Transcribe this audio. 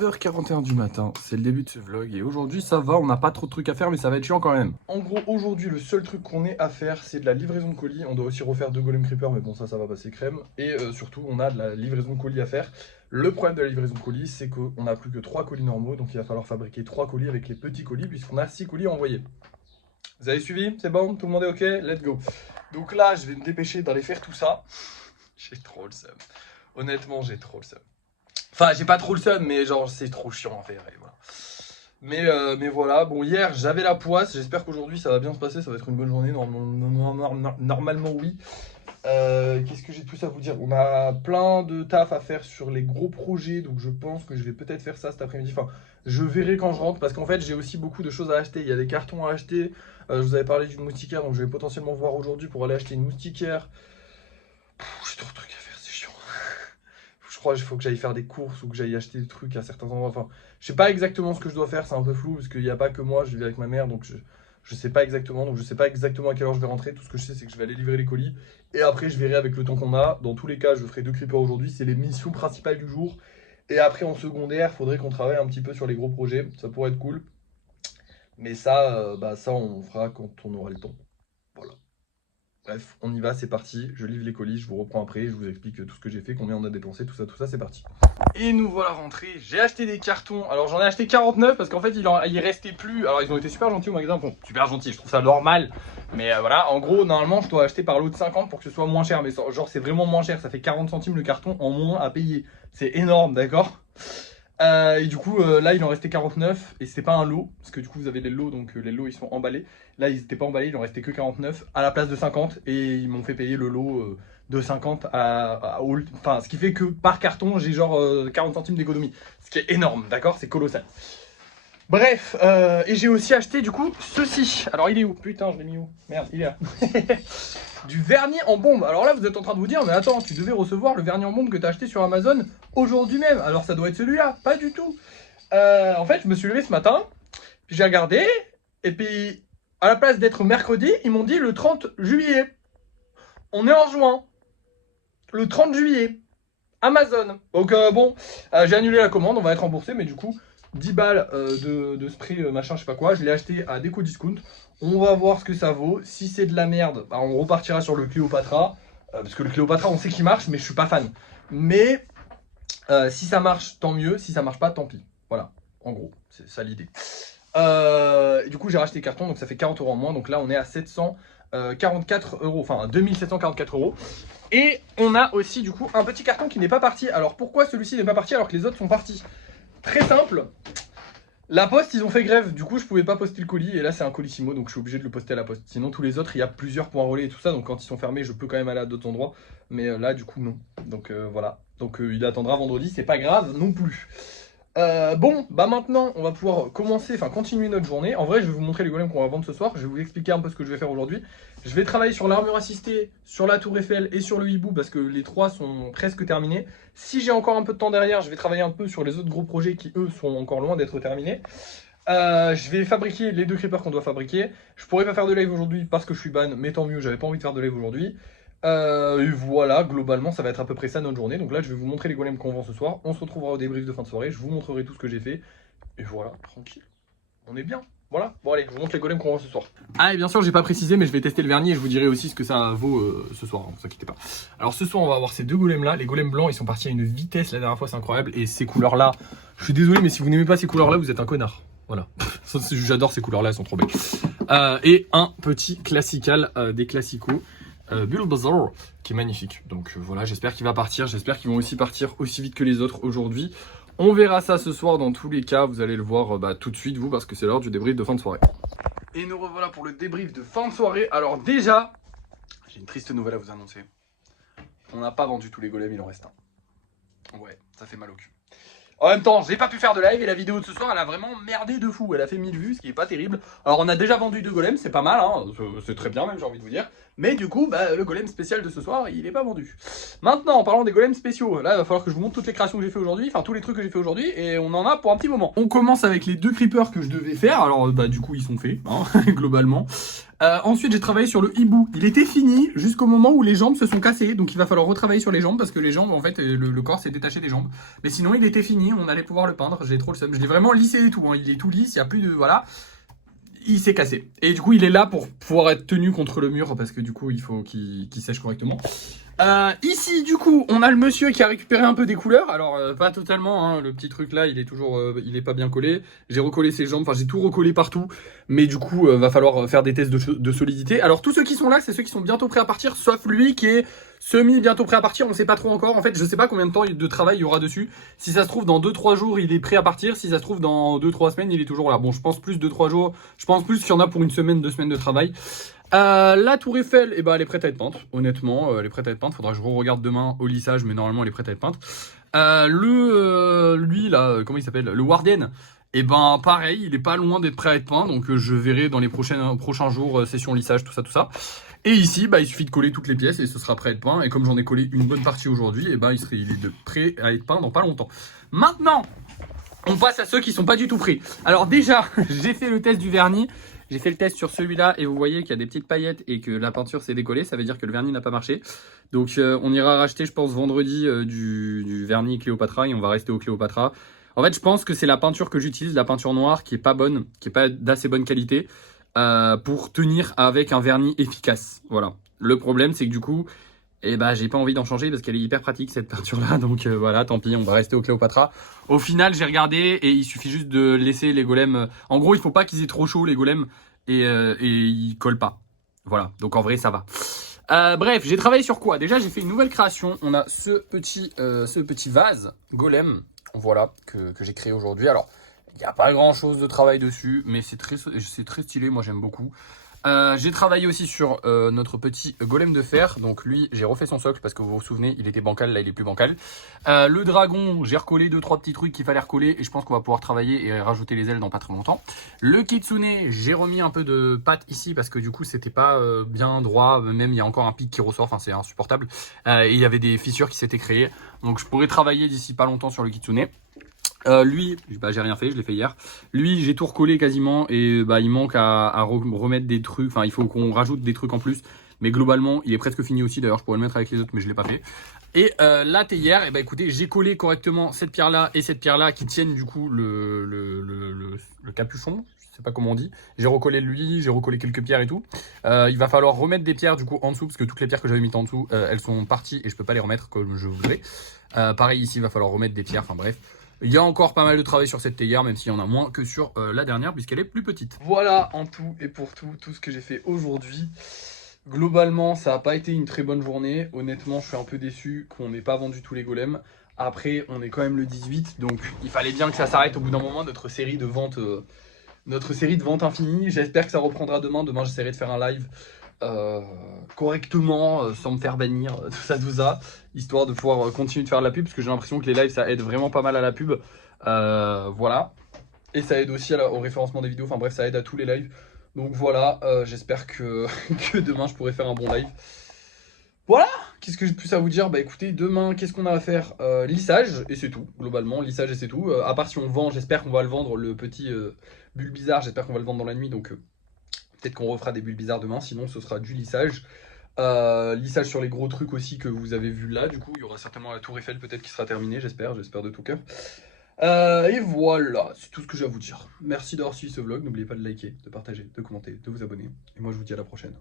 9h41 du matin, c'est le début de ce vlog et aujourd'hui ça va, on n'a pas trop de trucs à faire mais ça va être chiant quand même. En gros aujourd'hui le seul truc qu'on ait à faire c'est de la livraison de colis, on doit aussi refaire 2 golem creeper mais bon ça va passer crème et surtout on a de la livraison de colis à faire. Le problème de la livraison de colis c'est qu'on n'a plus que 3 colis normaux donc il va falloir fabriquer 3 colis avec les petits colis puisqu'on a 6 colis à envoyer. Vous avez suivi? C'est bon? Tout le monde est ok? Let's go. Donc là je vais me dépêcher d'aller faire tout ça. J'ai trop le seum. Honnêtement j'ai trop le seum. Enfin, j'ai pas trop le seum, mais genre, c'est trop chiant à faire, et voilà. Mais voilà, bon, hier, j'avais la poisse, j'espère qu'aujourd'hui, ça va bien se passer, ça va être une bonne journée, normalement, oui. Qu'est-ce que j'ai de plus à vous dire? On a plein de taf à faire sur les gros projets, donc je pense que je vais peut-être faire ça cet après-midi, enfin, je verrai quand je rentre, parce qu'en fait, j'ai aussi beaucoup de choses à acheter, il y a des cartons à acheter, je vous avais parlé d'une moustiquaire, donc je vais potentiellement voir aujourd'hui pour aller acheter une moustiquaire. J'ai trop de trucs à faire, c'est chiant. Je crois qu'il faut que j'aille faire des courses ou que j'aille acheter des trucs à certains endroits. Enfin, je sais pas exactement ce que je dois faire, c'est un peu flou parce qu'il n'y a pas que moi, je vis avec ma mère donc je sais pas exactement. Donc je sais pas exactement à quelle heure je vais rentrer. Tout ce que je sais, c'est que je vais aller livrer les colis et après je verrai avec le temps qu'on a. Dans tous les cas, je ferai 2 creepers aujourd'hui, c'est les missions principales du jour. Et après en secondaire, faudrait qu'on travaille un petit peu sur les gros projets, ça pourrait être cool. Mais ça, ça on fera quand on aura le temps. Voilà. Bref, on y va, c'est parti, je livre les colis, je vous reprends après, je vous explique tout ce que j'ai fait, combien on a dépensé, tout ça, c'est parti. Et nous voilà rentrés, j'ai acheté des cartons, alors j'en ai acheté 49 parce qu'en fait il restait plus, alors ils ont été super gentils au magasin, bon super gentils, je trouve ça normal, mais voilà, en gros normalement je dois acheter par lot de 50 pour que ce soit moins cher, mais genre c'est vraiment moins cher, ça fait 40 centimes le carton en moins à payer, c'est énorme, d'accord? Et du coup là il en restait 49 et c'est pas un lot parce que du coup vous avez les lots donc les lots ils sont emballés. Là ils étaient pas emballés, il en restait que 49 à la place de 50 et ils m'ont fait payer le lot de 50 enfin ce qui fait que par carton j'ai genre 40 centimes d'économie, ce qui est énorme, d'accord, c'est colossal. Bref, et j'ai aussi acheté du coup ceci. Alors il est où? Putain je l'ai mis où? Merde, il est là. Du vernis en bombe. Alors là vous êtes en train de vous dire mais attends, tu devais recevoir le vernis en bombe que tu as acheté sur Amazon aujourd'hui même. Alors ça doit être celui-là, pas du tout. En fait je me suis levé ce matin, puis j'ai regardé, et puis à la place d'être mercredi, ils m'ont dit le 30 juillet. On est en juin. Le 30 juillet. Amazon. Donc bon, j'ai annulé la commande, on va être remboursé, mais du coup 10 balles de spray machin je sais pas quoi, je l'ai acheté à Déco Discount. On va voir ce que ça vaut. Si c'est de la merde, bah, on repartira sur le Cléopatra. Parce que le Cléopatra, on sait qu'il marche, mais je suis pas fan. Mais si ça marche, tant mieux. Si ça marche pas, tant pis. Voilà, en gros, c'est ça l'idée. Du coup, j'ai racheté carton, donc ça fait 40 € en moins. Donc là, on est à 744 €, enfin 2744 €. Et on a aussi, du coup, un petit carton qui n'est pas parti. Alors pourquoi celui-ci n'est pas parti alors que les autres sont partis? Très simple. La poste, ils ont fait grève, du coup je pouvais pas poster le colis et là c'est un colissimo donc je suis obligé de le poster à la poste. Sinon tous les autres il y a plusieurs points relais et tout ça donc quand ils sont fermés je peux quand même aller à d'autres endroits. Mais là du coup non. Donc voilà. Donc il attendra vendredi, c'est pas grave non plus. Bon, bah maintenant on va pouvoir commencer, enfin continuer notre journée. En vrai je vais vous montrer les golems qu'on va vendre ce soir. Je vais vous expliquer un peu ce que je vais faire aujourd'hui. Je vais travailler sur l'armure assistée, sur la tour Eiffel et sur le hibou parce que les 3 sont presque terminés. Si j'ai encore un peu de temps derrière, je vais travailler un peu sur les autres gros projets qui eux sont encore loin d'être terminés. Je vais fabriquer les 2 creepers qu'on doit fabriquer. Je pourrais pas faire de live aujourd'hui parce que je suis ban, mais tant mieux, j'avais pas envie de faire de live aujourd'hui. Et voilà, globalement ça va être à peu près ça notre journée. Donc là je vais vous montrer les golems qu'on vend ce soir. On se retrouvera au débrief de fin de soirée, je vous montrerai tout ce que j'ai fait. Et voilà, tranquille, on est bien. Voilà, bon allez, je vous montre les golems qu'on vend ce soir. Ah et bien sûr j'ai pas précisé mais je vais tester le vernis et je vous dirai aussi ce que ça vaut ce soir, ne vous inquiétez pas. Alors ce soir on va avoir ces 2 golems là, les golems blancs ils sont partis à une vitesse la dernière fois, c'est incroyable. Et ces couleurs là, je suis désolé mais si vous n'aimez pas ces couleurs là vous êtes un connard. Voilà, j'adore ces couleurs là, elles sont trop belles. Et un petit classical des classicos. Bulbasaur qui est magnifique, donc voilà, j'espère qu'il va partir, j'espère qu'ils vont aussi partir aussi vite que les autres aujourd'hui. On verra ça ce soir dans tous les cas, vous allez le voir tout de suite vous parce que c'est l'heure du débrief de fin de soirée. Et nous revoilà pour le débrief de fin de soirée. Alors déjà, j'ai une triste nouvelle à vous annoncer. On n'a pas vendu tous les golems, il en reste un. Ouais, ça fait mal au cul. En même temps, j'ai pas pu faire de live et la vidéo de ce soir, elle a vraiment merdé de fou. Elle a fait 1000 vues, ce qui est pas terrible. Alors on a déjà vendu 2 golems, c'est pas mal, hein. C'est très bien même, j'ai envie de vous dire. Mais du coup, le golem spécial de ce soir, il est pas vendu. Maintenant, en parlant des golems spéciaux, là, il va falloir que je vous montre toutes les créations que j'ai fait aujourd'hui, enfin tous les trucs que j'ai fait aujourd'hui, et on en a pour un petit moment. On commence avec les 2 creepers que je devais faire. Alors du coup, ils sont faits, hein, globalement. Ensuite, j'ai travaillé sur le hibou. Il était fini jusqu'au moment où les jambes se sont cassées. Donc, il va falloir retravailler sur les jambes parce que les jambes, en fait, le corps s'est détaché des jambes. Mais sinon, il était fini. On allait pouvoir le peindre. J'ai trop le seum. Je l'ai vraiment lissé et tout. Hein. Il est tout lisse. Il n'y a plus de. Voilà. Il s'est cassé. Et du coup, il est là pour pouvoir être tenu contre le mur parce que du coup, il faut qu'il sèche correctement. Ici, du coup, on a le monsieur qui a récupéré un peu des couleurs. Alors, pas totalement, hein, le petit truc là, il est toujours, il est pas bien collé. J'ai recollé ses jambes, enfin, j'ai tout recollé partout. Mais du coup, va falloir faire des tests de solidité. Alors, tous ceux qui sont là, c'est ceux qui sont bientôt prêts à partir, sauf lui qui est semi bientôt prêt à partir. On sait pas trop encore. En fait, je sais pas combien de temps de travail il y aura dessus. Si ça se trouve, dans 2-3 jours, il est prêt à partir. Si ça se trouve, dans 2-3 semaines, il est toujours là. Bon, je pense plus 2-3 jours. Je pense plus qu'il y en a pour une semaine, 2 semaines de travail. La tour Eiffel, eh ben, elle est prête à être peinte, honnêtement, elle est prête à être peinte. Faudra que je re-regarde demain au lissage, mais normalement elle est prête à être peinte. Lui là, comment il s'appelle? Le Warden, eh ben pareil, il est pas loin d'être prêt à être peint, donc je verrai dans les prochains jours, session lissage, tout ça, tout ça. Et ici, bah, il suffit de coller toutes les pièces et ce sera prêt à être peint. Et comme j'en ai collé une bonne partie aujourd'hui, eh ben, il est prêt à être peint dans pas longtemps. Maintenant, on passe à ceux qui sont pas du tout prêts. Alors déjà, j'ai fait le test du vernis. J'ai fait le test sur celui-là et vous voyez qu'il y a des petites paillettes et que la peinture s'est décollée. Ça veut dire que le vernis n'a pas marché. Donc on ira racheter, je pense, vendredi du vernis Cléopatra et on va rester au Cléopatra. En fait, je pense que c'est la peinture que j'utilise, la peinture noire, qui est pas bonne, qui est pas d'assez bonne qualité pour tenir avec un vernis efficace. Voilà. Le problème, c'est que du coup, et bah j'ai pas envie d'en changer parce qu'elle est hyper pratique cette peinture là, donc voilà, tant pis, on va rester au Cléopatra. Au final, j'ai regardé et il suffit juste de laisser les golems, en gros il faut pas qu'ils aient trop chaud les golems et ils collent pas, voilà, donc en vrai ça va. Bref, j'ai travaillé sur quoi? Déjà j'ai fait une nouvelle création. On a ce petit vase golem, voilà, que j'ai créé aujourd'hui. Alors il n'y a pas grand chose de travail dessus, mais c'est très stylé, moi j'aime beaucoup. J'ai travaillé aussi sur notre petit golem de fer. Donc lui, j'ai refait son socle parce que vous vous souvenez, il était bancal, là il est plus bancal. Le dragon, j'ai recollé 2-3 petits trucs qu'il fallait recoller et je pense qu'on va pouvoir travailler et rajouter les ailes dans pas très longtemps. Le kitsune, j'ai remis un peu de pâte ici parce que du coup c'était pas bien droit, même il y a encore un pic qui ressort, enfin c'est insupportable. Et il y avait des fissures qui s'étaient créées. Donc je pourrais travailler d'ici pas longtemps sur le kitsune. Lui, bah, j'ai rien fait, je l'ai fait hier. Lui, j'ai tout recollé quasiment et bah, il manque à remettre des trucs. Enfin, il faut qu'on rajoute des trucs en plus. Mais globalement, il est presque fini aussi. D'ailleurs, je pourrais le mettre avec les autres, mais je l'ai pas fait. Et la théière, et bah écoutez, j'ai collé correctement cette pierre-là et cette pierre-là qui tiennent du coup le capuchon. Je sais pas comment on dit. J'ai recollé lui, j'ai recollé quelques pierres et tout. Il va falloir remettre des pierres du coup en dessous parce que toutes les pierres que j'avais mises en dessous, elles sont parties et je peux pas les remettre comme je voudrais. Pareil ici, il va falloir remettre des pierres. Enfin bref. Il y a encore pas mal de travail sur cette théière, même s'il y en a moins que sur la dernière, puisqu'elle est plus petite. Voilà, en tout et pour tout ce que j'ai fait aujourd'hui. Globalement, ça n'a pas été une très bonne journée. Honnêtement, je suis un peu déçu qu'on n'ait pas vendu tous les golems. Après, on est quand même le 18, donc il fallait bien que ça s'arrête au bout d'un moment, notre série de ventes infinie. J'espère que ça reprendra demain. Demain, j'essaierai de faire un live correctement, sans me faire bannir, tout ça, histoire de pouvoir continuer de faire de la pub, parce que j'ai l'impression que les lives, ça aide vraiment pas mal à la pub. Voilà. Et ça aide aussi au référencement des vidéos, enfin bref, ça aide à tous les lives. Donc voilà, j'espère que, que demain, je pourrai faire un bon live. Voilà, qu'est-ce que j'ai plus à vous dire? Bah écoutez, demain, qu'est-ce qu'on a à faire? Lissage, et c'est tout, globalement, lissage et c'est tout. À part si on vend, j'espère qu'on va le vendre, le petit bulle bizarre, j'espère qu'on va le vendre dans la nuit, donc peut-être qu'on refera des bulles bizarres demain, sinon ce sera du lissage. Lissage sur les gros trucs aussi que vous avez vu là, du coup, il y aura certainement la tour Eiffel peut-être qui sera terminée, j'espère de tout cœur. Et voilà, c'est tout ce que j'ai à vous dire. Merci d'avoir suivi ce vlog, n'oubliez pas de liker, de partager, de commenter, de vous abonner, et moi je vous dis à la prochaine.